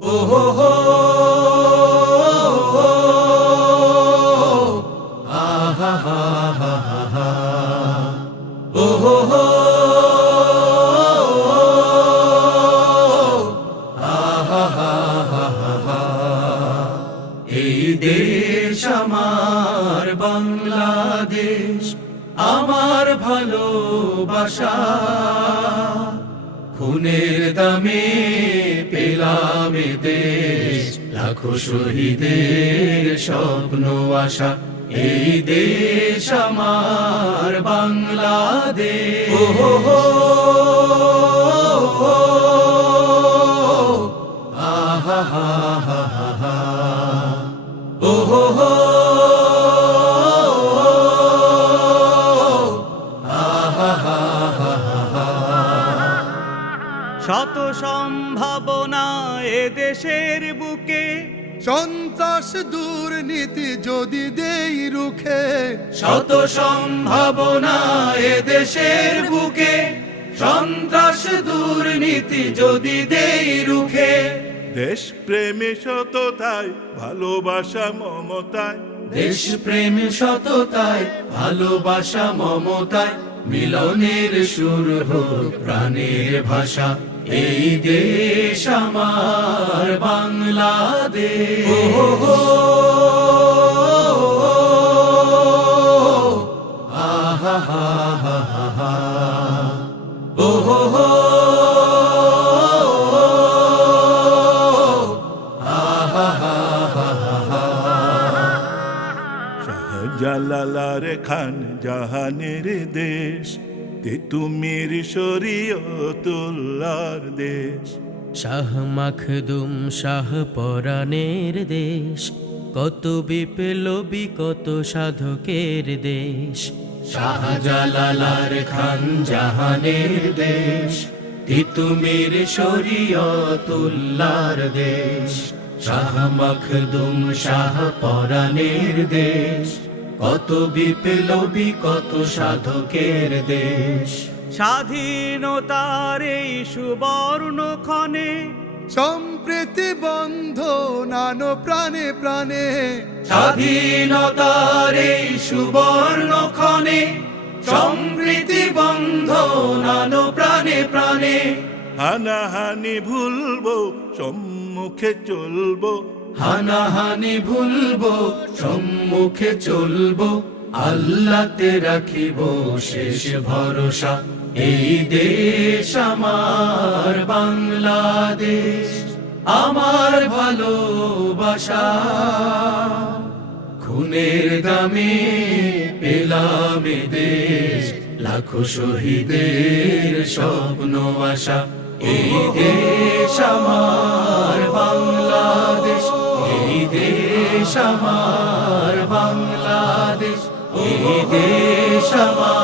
ও হো হো, আহা হা হা হা হা, ও হো হো, আহা হা হা হা হা। এই দেশ আমার বাংলাদেশ, আমার ভালোবাসা, খুনের দামে পেলাম এ দেশ, লাখো শহীদের স্বপ্ন আশা। এই দেশ আমার বাংলাদেশ। ও হো হো, আহা হা হা হা হা, ও হো হো, আহা হা হা হা হা। শত সম্ভাবনা এ দেশের বুকে, সন্ত্রাস দুর্নীতি যদি দেই রুখে, শত সম্ভাবনা এ দেশের বুকে, সন্ত্রাস দুর্নীতি যদি দেই রুখে। দেশ প্রেমে সততায় ভালোবাসা মমতায়, দেশ প্রেম সততায় ভালোবাসা মমতায়, মিলনের সুর হোক প্রাণের ভাষা। এই দেশ আমার বাংলাদেশ। ও হো হো, আহা হা হা হা হা, ও হো হো, আহা হা হা হা হা। শাহজালালার খান জাহানের দেশ, তিতুমির শরীয়তুল্লাহর দেশ। শাহ মাখদুম শাহ পরাণের দেশ, কত বিপ্লবী কত সাধকের দেশ। শাহজালালার খান জাহানের দেশ, তিতুমির শরীয়তুল্লাহর দেশ। শাহ মখদুম শাহ পরাণের দেশ, কত বিপ্লবী কত সাধকের দেশ। স্বাধীনতার এই সুবর্ণ ক্ষণে, সম্প্রীতি বন্ধ নানো প্রাণে প্রাণে, স্বাধীনতার এই সুবর্ণ ক্ষণে, সম্প্রীতি বন্ধ নানো প্রাণে প্রাণে। হানাহানি ভুলবো, সম্মুখে চলবো, হানাহানি ভুলবো, সম্মুখে চলবো, আল্লাহতে রাখিব শেষ ভরসা। এই দেশ আমার বাংলাদেশ, আমার ভালোবাসা, খুনের দামে পেলাম এ দেশ, লাখো শহীদের স্বপ্ন আশা। এই দেশ আমার বাংলাদেশ, এই দেশ আমার বাংলাদেশ, এই দেশ আমার